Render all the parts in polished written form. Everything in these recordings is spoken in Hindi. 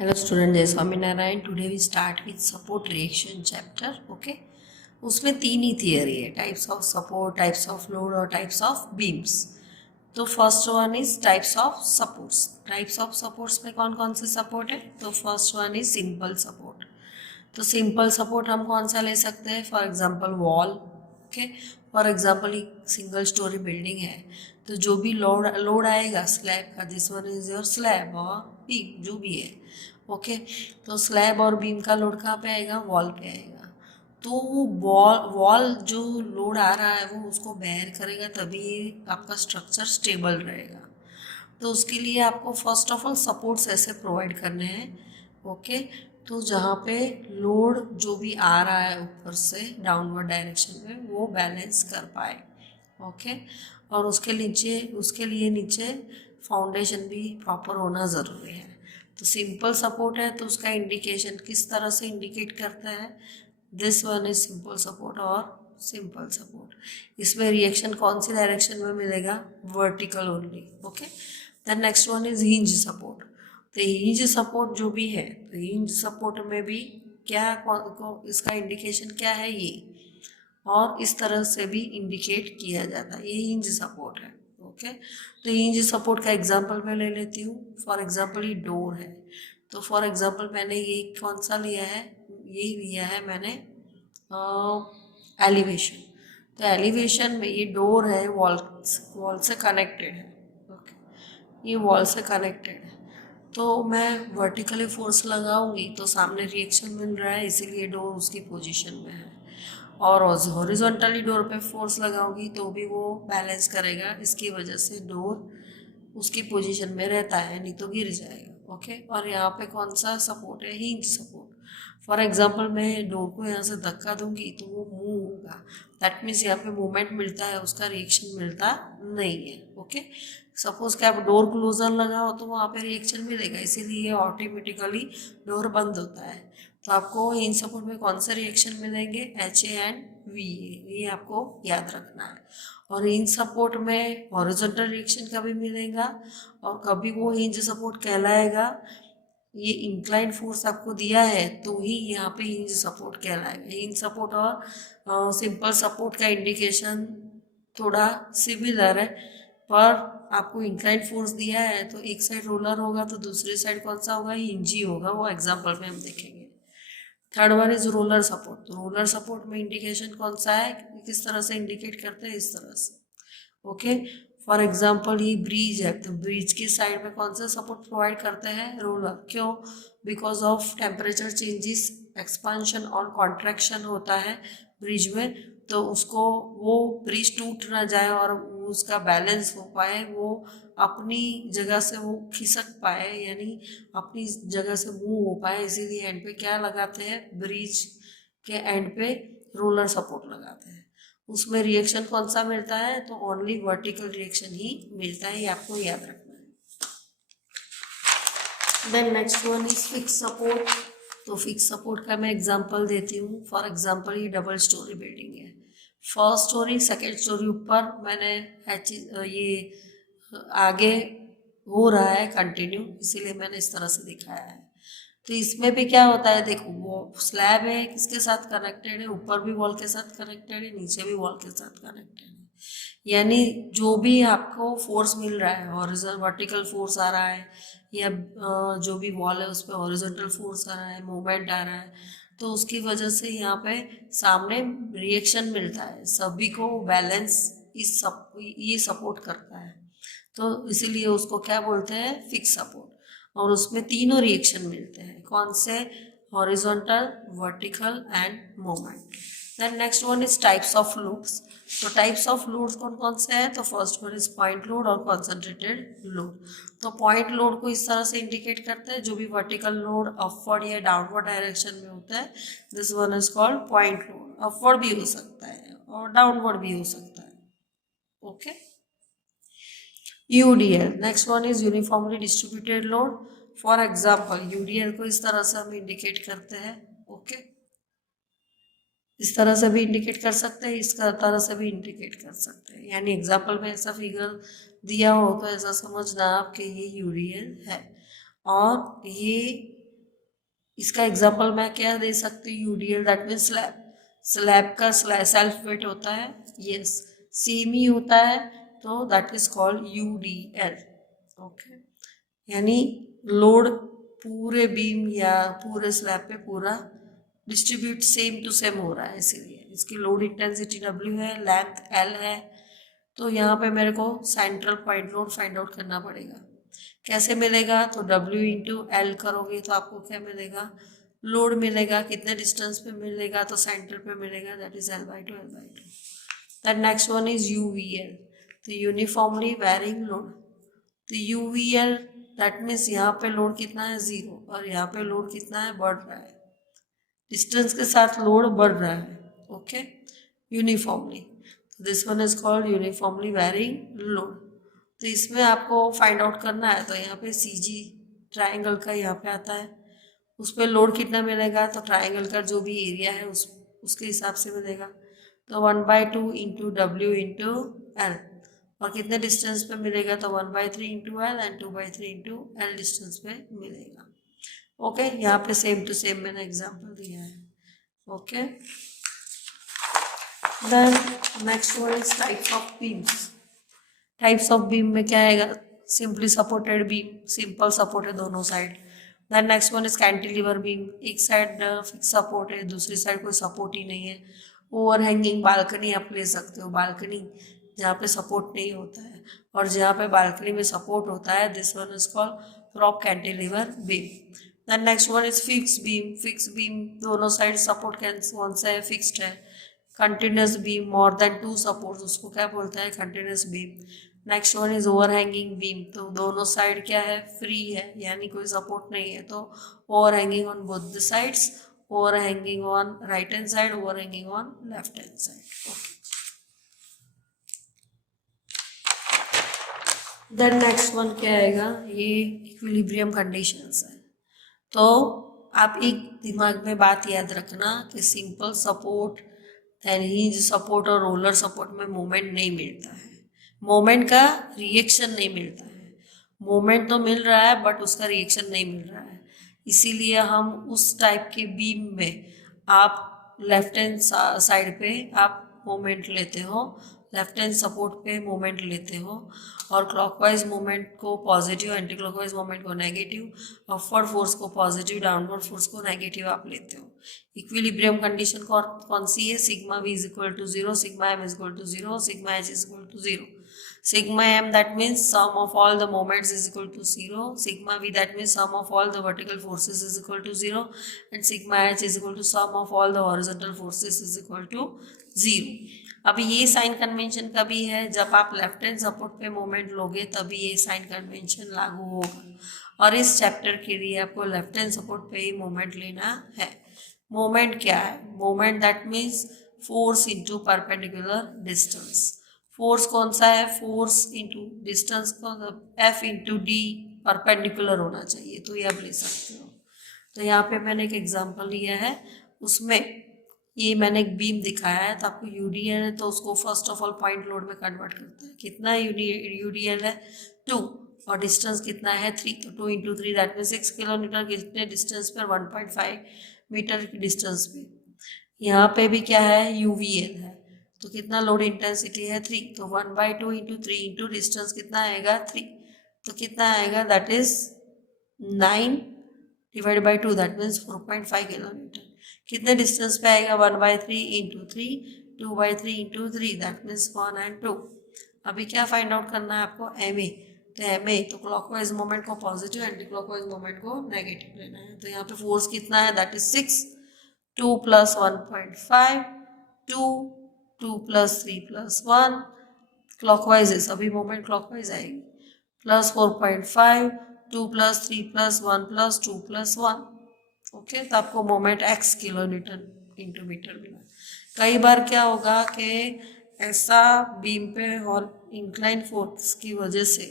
Hello student, जय Swaminarayan. Today we start with support reaction chapter. Okay, उसमें तीन ही थियरी है, types of support, types of load और टाइप्स ऑफ बीम्स। तो first one is types of supports. Types of supports में कौन कौन से सपोर्ट है? तो first one is simple support. तो सिंपल सपोर्ट हम कौन सा ले सकते हैं? For example wall. Okay, for example एक सिंगल स्टोरी बिल्डिंग है, तो जो भी लोड आएगा स्लैब का, this one is your slab और बीम जो भी है। ओके, तो स्लैब और बीम का लोड कहाँ पे आएगा? वॉल पे आएगा। तो वो वॉल जो लोड आ रहा है वो उसको बेयर करेगा, तभी आपका स्ट्रक्चर स्टेबल रहेगा। तो उसके लिए आपको फर्स्ट ऑफ ऑल सपोर्ट्स ऐसे प्रोवाइड करने हैं। ओके, तो जहाँ पे लोड जो भी आ रहा है ऊपर से डाउनवर्ड डायरेक्शन में वो बैलेंस कर पाए। ओके, और उसके लिए नीचे फाउंडेशन भी प्रॉपर होना ज़रूरी है। तो सिंपल सपोर्ट है तो उसका इंडिकेशन किस तरह से इंडिकेट करता है? This one is simple support और सिंपल सपोर्ट। इसमें रिएक्शन कौन सी डायरेक्शन में मिलेगा? Vertical only. Okay, then next one is hinge support. तो हिंज सपोर्ट जो भी है, तो हिंज सपोर्ट में भी क्या इसका इंडिकेशन क्या है? ये और इस तरह से भी इंडिकेट किया जाता है, ये हिंज सपोर्ट है। ओके, तो हिंज सपोर्ट का एग्जांपल मैं ले लेती हूँ। फॉर एग्जांपल ये डोर है, तो फॉर एग्जांपल मैंने ये कौन सा लिया है? यही लिया है मैंने एलिवेशन। तो एलिवेशन में ये डोर है, वॉल से कनेक्टेड है। ओके, ये वॉल से कनेक्टेड है, तो मैं वर्टिकली फोर्स लगाऊंगी तो सामने रिएक्शन मिल रहा है, इसीलिए डोर उसकी पोजीशन में है। और हॉरिजॉन्टली डोर पे फोर्स लगाऊंगी तो भी वो बैलेंस करेगा, इसकी वजह से डोर उसकी पोजीशन में रहता है, नहीं तो गिर जाएगा। ओके, और यहाँ पे कौन सा सपोर्ट है? Hinge support. फॉर एग्जाम्पल मैं डोर को यहाँ से धक्का दूंगी तो वो मूव होगा, दैट मीन्स यहाँ पे मूवमेंट मिलता है, उसका रिएक्शन मिलता नहीं है। ओके, सपोज कि आप डोर क्लोजर लगाओ तो वहाँ पे रिएक्शन मिलेगा, इसीलिए ऑटोमेटिकली डोर बंद होता है। तो आपको इन सपोर्ट में कौन से रिएक्शन मिलेंगे? H A and V A, ये आपको याद रखना है। और इन सपोर्ट में हॉरिजॉन्टल रिएक्शन कभी मिलेगा और कभी वो हिंज सपोर्ट कहलाएगा। ये इंक्लाइन फोर्स आपको दिया है तो ही यहाँ पे हिंज सपोर्ट कहलाएगा। हिंज सपोर्ट और सिंपल सपोर्ट का इंडिकेशन थोड़ा सिमिलर है, पर आपको इंक्लाइन फोर्स दिया है तो एक साइड रोलर होगा तो दूसरी साइड कौन सा होगा? हिंज ही होगा, वो एग्जाम्पल में हम देखेंगे। Third one is roller support. तो रोलर सपोर्ट में इंडिकेशन कौन सा है, किस तरह से इंडिकेट करते हैं? इस तरह से। ओके, फॉर एग्जाम्पल ये ब्रिज है, तो ब्रिज के साइड में कौन सा सपोर्ट प्रोवाइड करते हैं? रोलर। क्यों? Because of temperature changes, expansion और कॉन्ट्रैक्शन होता है ब्रिज में, तो उसको वो ब्रिज टूट ना जाए और उसका बैलेंस हो पाए, वो अपनी जगह से वो खिसक पाए, यानी अपनी जगह से मूव हो पाए, इसीलिए एंड पे क्या लगाते हैं? ब्रिज के एंड पे रोलर सपोर्ट लगाते हैं। उसमें रिएक्शन कौन सा मिलता है? तो ओनली वर्टिकल रिएक्शन ही मिलता है, ये आपको याद रखना है। Then next one is fix support. तो फिक्स सपोर्ट का मैं एग्जांपल देती हूँ। फॉर एग्जांपल ये डबल स्टोरी बिल्डिंग है, फर्स्ट स्टोरी सेकेंड स्टोरी ऊपर मैंने ये आगे हो रहा है कंटिन्यू, इसीलिए मैंने इस तरह से दिखाया है। तो इसमें भी क्या होता है? देखो, वो स्लैब है, किसके साथ कनेक्टेड है? ऊपर भी वॉल के साथ कनेक्टेड है, नीचे भी वॉल के साथ कनेक्टेड है। यानी जो भी आपको फोर्स मिल रहा है, हॉरिजॉन्टल वर्टिकल फोर्स आ रहा है, या जो भी वॉल है उस पर हॉरिजॉन्टल फोर्स आ रहा है, मूवमेंट आ रहा है, तो उसकी वजह से यहाँ पे सामने रिएक्शन मिलता है, सभी को बैलेंस ये सपोर्ट करता है। तो इसीलिए उसको क्या बोलते हैं? Fix support. और उसमें तीनों रिएक्शन मिलते हैं, कौन से? Horizontal, vertical and moment. Then next one is types of loads. तो टाइप्स ऑफ लोड्स कौन कौन से हैं? तो first one is point load और कॉन्सेंट्रेटेड लोड। तो पॉइंट लोड को इस तरह से इंडिकेट करते हैं, जो भी वर्टिकल लोड अपवर्ड या डाउनवर्ड डायरेक्शन में होता है, this one is called point load. Upward भी हो सकता है और डाउनवर्ड भी हो सकता है। Okay, UDL, next one is uniformly distributed load. For example UDL को इस तरह से हम इंडिकेट करते हैं। ओके, इस तरह से भी इंडिकेट कर सकते हैं, इस तरह से भी इंडिकेट कर सकते हैं, यानी एग्जाम्पल में ऐसा फिगर दिया हो तो ऐसा समझना आप कि ये यूडीएल है। और ये इसका एग्जांपल मैं क्या दे सकती हूँ, UDL that means slab, slab का सेल्फ वेट होता है, यस सेम ही होता है, तो that is called UDL. Okay, यानी लोड पूरे बीम या पूरे स्लैब पे पूरा डिस्ट्रीब्यूट सेम टू सेम हो रहा है, इसीलिए इसकी लोड इंटेंसिटी W है, लेंथ L है। तो यहाँ पे मेरे को central point load find out करना पड़ेगा। कैसे मिलेगा, तो W इंटू एल करोगे तो आपको क्या मिलेगा, लोड मिलेगा, कितने डिस्टेंस पे मिलेगा, तो सेंटर पे मिलेगा, that is L/2 L/2। Then next one is UVL, तो यूनिफॉर्मली वेरिंग लोड। तो UVL दैट मीन्स यहाँ पे लोड कितना है 0, और यहाँ पे लोड कितना है, बढ़ रहा है, डिस्टेंस के साथ लोड बढ़ रहा है। Okay, uniformly, this one is called uniformly varying load. तो इसमें आपको फाइंड आउट करना है, तो यहाँ पे CG ट्राइंगल का यहाँ पे आता है, उस पर लोड कितना मिलेगा, तो ट्राइंगल का जो भी एरिया है उसके हिसाब से मिलेगा। तो 1/2 इंटू W इंटू एल, और कितने डिस्टेंस पे मिलेगा, तो 1/3 into L and 2/3 into L distance पे मिलेगा। ओके, यहाँ पे सेम टू सेम मैंने एग्जांपल दिया है। Okay, then next one is types of beams. Types of beam में क्या आएगा, simply supported beam, simple support है दोनों side. Then next one is cantilever beam, एक साइड फिक्स सपोर्ट है, दूसरी साइड कोई सपोर्ट ही नहीं है। ओवर हैंगिंग बालकनी आप ले सकते हो, बालकनी जहाँ पे सपोर्ट नहीं होता है, और जहाँ पे बालकनी में सपोर्ट होता है, this one is called prop cantilever beam. Then next one is fix beam, fix beam दोनों साइड सपोर्ट कौन सा है, फिक्स्ड है। Continuous beam more than 2 support, उसको क्या बोलता है, continuous beam. Next one is over hanging beam, तो दोनों साइड क्या है, फ्री है, यानी कोई सपोर्ट नहीं है, तो over hanging on both the sides, over hanging on right hand side, over hanging on left hand side. Then next one क्या आएगा, ये इक्विलिब्रियम कंडीशंस है। तो आप एक दिमाग में बात याद रखना कि simple support, then hinge support और रोलर सपोर्ट में मोमेंट नहीं मिलता है, मोमेंट का रिएक्शन नहीं मिलता है। मोमेंट तो मिल रहा है बट उसका रिएक्शन नहीं मिल रहा है, इसीलिए हम उस टाइप के बीम में आप लेफ्ट हैंड साइड पे आप मोमेंट लेते हो, लेफ्ट हैंड सपोर्ट पे मोमेंट लेते हो, और क्लॉकवाइज मोमेंट को पॉजिटिव, एंटी क्लॉकवाइज मोमेंट को नेगेटिव, अपवर्ड फोर्स को पॉजिटिव, डाउनवर्ड फोर्स को नेगेटिव आप लेते हो। इक्विलिब्रियम कंडीशन कौन सी है, sigma V is equal to 0, sigma M is equal to 0, sigma H is equal to 0। Sigma M that means sum of all the moments is equal to 0. Sigma V that means sum of all the vertical forces is equal to 0. And sigma H is equal to sum of all the horizontal forces is equal to 0. अभी ये साइन कन्वेंशन कभी है, जब आप लेफ्ट हैंड सपोर्ट पे मोमेंट लोगे तभी ये साइन कन्वेंशन लागू होगा, और इस चैप्टर के लिए आपको लेफ्ट हैंड सपोर्ट पे ही मोमेंट लेना है। मोमेंट क्या है, moment that means force into perpendicular distance. Force कौन सा है, फोर्स इंटू डिस्टेंस का F इंटू D परपेंडिकुलर होना चाहिए, तो ये आप ले सकते हो। तो यहाँ पे मैंने एक एग्जांपल लिया है, उसमें ये मैंने एक बीम दिखाया है, तो आपको यूडीएल है तो उसको first of all point load में कन्वर्ट करते हैं। कितना यूडीएल है 2, और डिस्टेंस कितना है 3, तो 2 इंटू 3 दैट मीन 6 किलोमीटर, कितने डिस्टेंस पर 1.5 मीटर की डिस्टेंस पे। यहाँ पे भी क्या है, यूवीएल है, तो कितना लोड इंटेंसिटी है 3, तो 1/2 इंटू 3 इंटू डिस्टेंस कितना आएगा 3, तो कितना आएगा that is 9 divide by 2 that means 4.5 kilometre. कितने डिस्टेंस पे आएगा 1/3 into 3, 2/3 into 3 that means 1 and 2। अभी क्या फाइंड आउट करना है आपको, MA, तो MA तो क्लॉकवाइज मोमेंट को पॉजिटिव, एंटी क्लॉकवाइज मोमेंट को नेगेटिव लेना है। तो यहाँ पे फोर्स कितना है that is 6, 2 plus 1.5, 2, 2 plus 3 plus 1, clockwise है, सभी मोमेंट क्लॉकवाइज आएगी, plus 4.5, 2 plus 3 plus 1 plus 2 plus 1। Okay, तो आपको moment x kilo newton into metre मिला। कई बार क्या होगा कि ऐसा बीम पे और इंक्लाइन फोर्स की वजह से,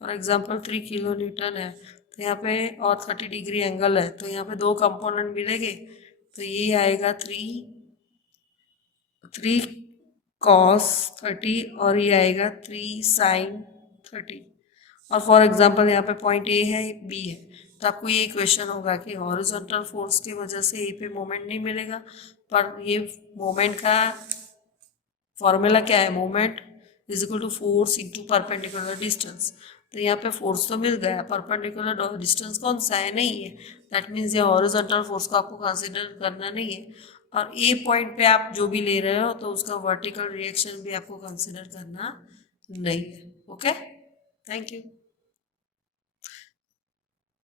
फॉर एग्जांपल 3 किलो न्यूटन है, तो यहाँ पे और 30 डिग्री एंगल है, तो यहाँ पे 2 कंपोनेंट मिलेंगे, तो ये आएगा 3 cos 30 और ये आएगा 3 sin 30। और फॉर एग्जांपल यहाँ पे पॉइंट A है, B है, तो आपको ये क्वेश्चन होगा कि हॉरिजॉन्टल फोर्स की वजह से ए पे मोमेंट नहीं मिलेगा, पर ये मोमेंट का फॉर्मूला क्या है, moment is equal to force into perpendicular distance. तो यहाँ पे फोर्स तो मिल गया, परपेंडिकुलर डिस्टेंस कौन सा है, नहीं है, दैट मीन्स ये हॉरिजॉन्टल फोर्स को आपको कंसिडर करना नहीं है। और ए पॉइंट पे आप जो भी ले रहे हो तो उसका वर्टिकल रिएक्शन भी आपको कंसिडर करना नहीं है। Okay, thank you.